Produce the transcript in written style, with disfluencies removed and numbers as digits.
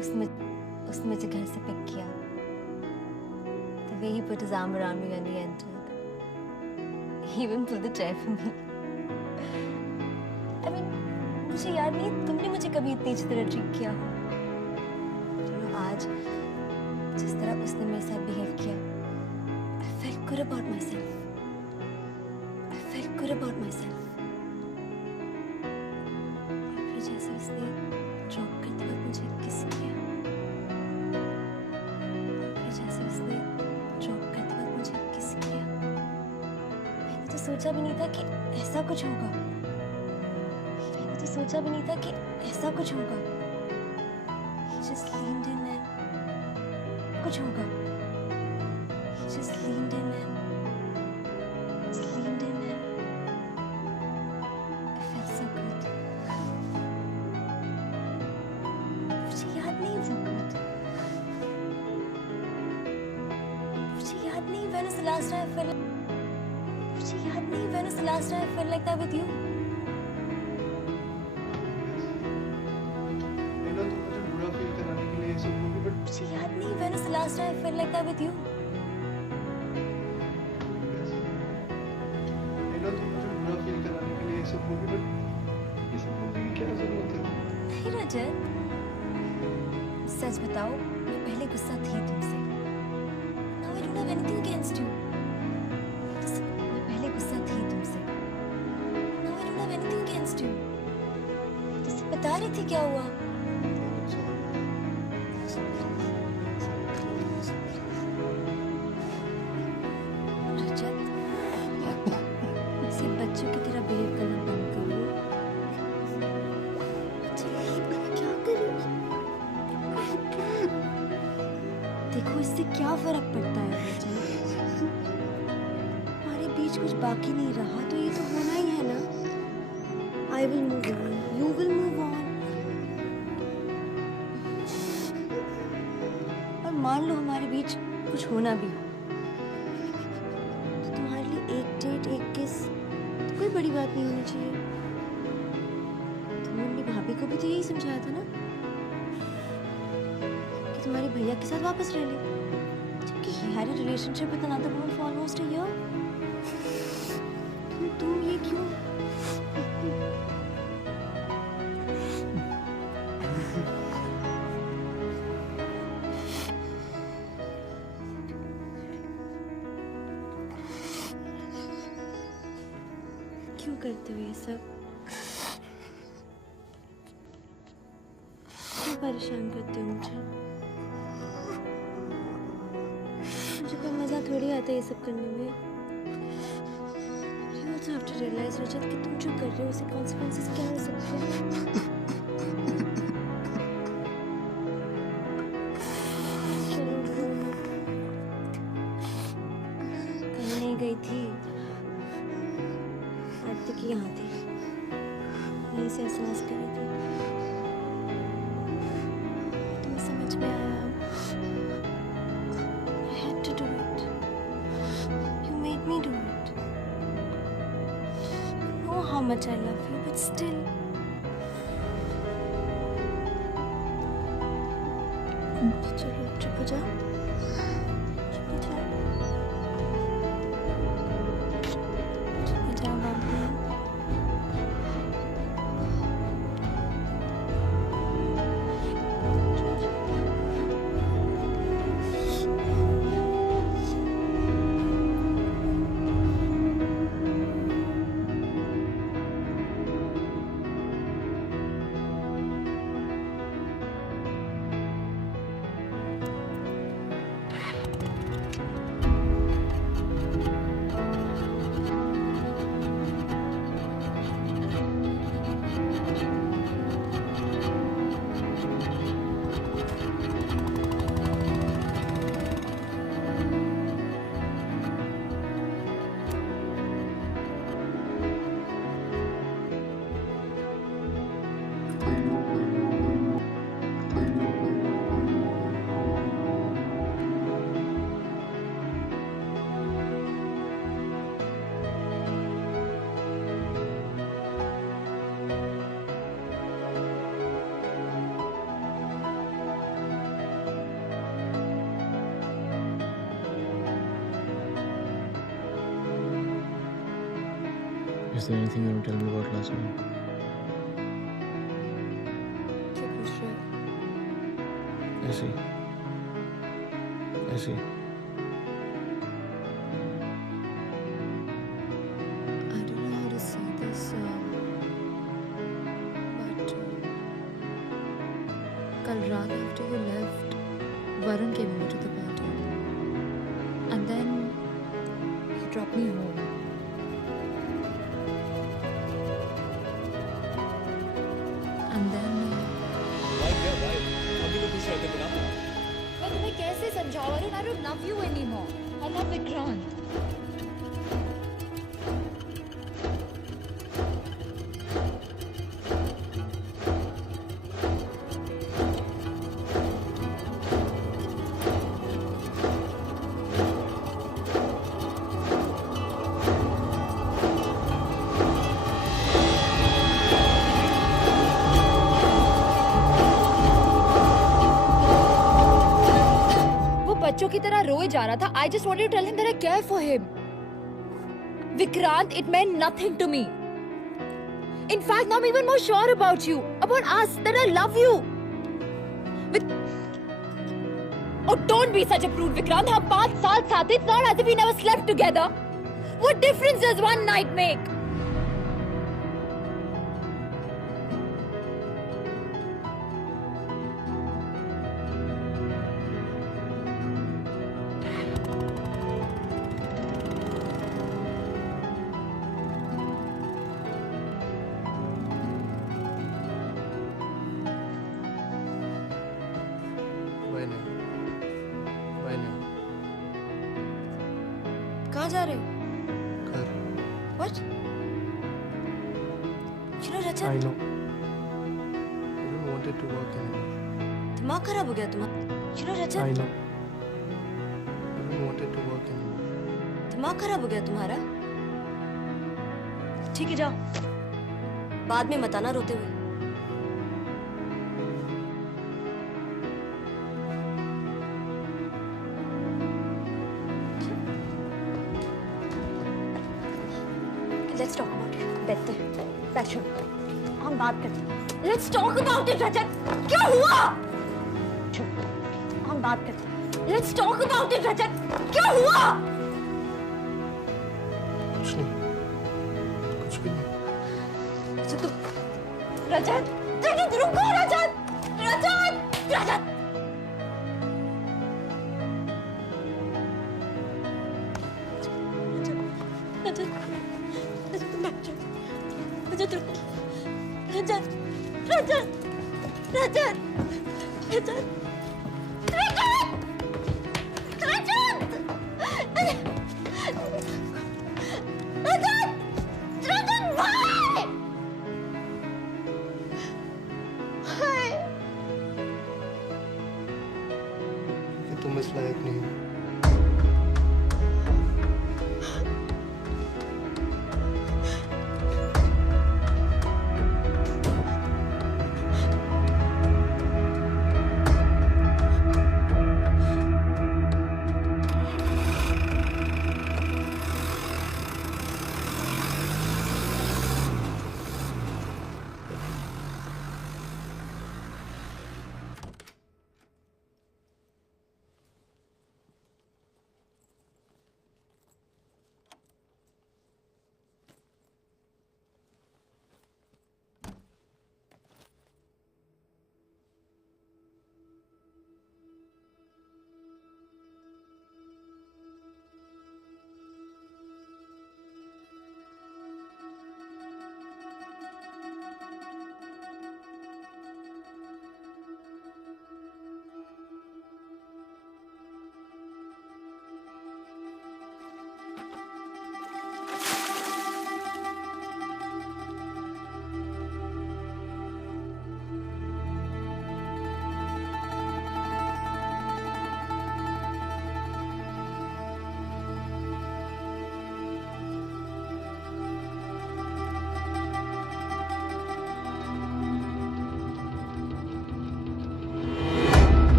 उसने उसने मुझे घर से पिक किया. The way he put his arm around me when we entered. He even pulled the chair for me. I mean, मुझे याद नहीं तुमने मुझे कभी इतनी अच्छी तरह ट्रीट किया हो. आज जिस तरह उसने मेरे साथ बिहेव किया, I felt good about myself. I felt good about myself. और फिर जैसे उसने ड्रॉप करते वक्त मुझे किस किया, और फिर जैसे उसने ड्रॉप करते वक्त मुझे किस किया, मैंने तो सोचा भी नहीं था कि ऐसा कुछ होगा. मैंने तो सोचा भी नहीं था कि ऐसा कुछ होगा. He just leaned in and कुछ होगा. He just leaned in and leaned in and it felt so good. मुझे याद नहीं वो good. मुझे याद नहीं when was the last time I felt. मुझे याद नहीं when was the last time I felt like that with you. मुझे याद नहीं when was the last time I felt like that with you. नहीं रजत, सच बताओ मैं पहले गुस्सा थी तुमसे. Now I don't have anything against you. मैं पहले गुस्सा थी तुमसे. Now I don't have anything against you. जैसे बता रही थी क्या हुआ. बच्चों की तरह बिहेव करना बंद करो. क्या करूं? देखो इससे क्या फर्क पड़ता है रजत. हमारे बीच कुछ बाकी नहीं रहा तो ये तो होना ही है ना. I will move on. You will move on. और मान लो हमारे बीच कुछ होना भी हो तो तुम्हारे लिए एक डेट एक किस कोई बड़ी बात नहीं होनी चाहिए. तुमने भाभी को भी तो यही समझाया था ना कि तुम्हारे भैया के साथ वापस रह ले, जबकि he had a relationship with another woman for almost a year. तुम ये क्यों? क्यों करते हो ये सब? क्यों परेशान करते हो मुझे? मुझे कोई मजा थोड़ी आता है ये सब करने में. You also have to realize रजत कि तुम जो कर रहे हो उससे consequences क्या हो सकते हैं. चलो रो मत. कहीं नहीं गई थी. आज तक यहाँ थी. यहीं से एहसास कर रही थी. तुम्हें समझ में आया. I had to do it. You made me do it. You know how much I love you, but still. चलो चुप हो जाओ. चुप हो जाओ. चुप हो जाओ बाबू. Is there anything you want to tell me about last night? क्यों पूछ रहे हो? ऐसे ही ऐसे ही I don't know how to say this, but कल रात after you left, Varun came over to the party, and then he dropped me home. And then मैं तुम्हें कैसे समझाऊं Arun? I don't love you anymore. I love Vikrant. बच्चों की तरह रोए जा रहा था. I just wanted to tell him that I care for him. Vikrant, it meant nothing to me. In fact, now I'm even more sure about you, about us, that I love you. Oh, don't be such a prude, Vikrant. हम 5 साल साथ थे. It's not as if we never slept together. What difference does one night make? Bye now. कहाँ जा रहे हो? घर. What? चलो I Rajat, know. I don't want it to work anymore. दिमाग खराब हो गया तुम्हारा. चलो I Rajat, know. I don't want it to work anymore. दिमाग खराब हो गया तुम्हारा. ठीक है जाओ. बाद में मत आना रोते हुए. Let's talk about it. बैठते हैं. बैठो. हम बात करते हैं. Let's talk about it, रजत. क्या हुआ? हम बात करते हैं. Let's talk about it, रजत. क्या हुआ? कुछ नहीं. कुछ भी नहीं. रजत तुम. रजत. रजत रुको रजत. रजत. रजत. रजत. रजत तुम बैठ जाओ. रजत रुको. रजत. रजत. रजत. रजत. रजत. रजत. रजत. रजत भाई. कि तुम इस लायक नहीं हो.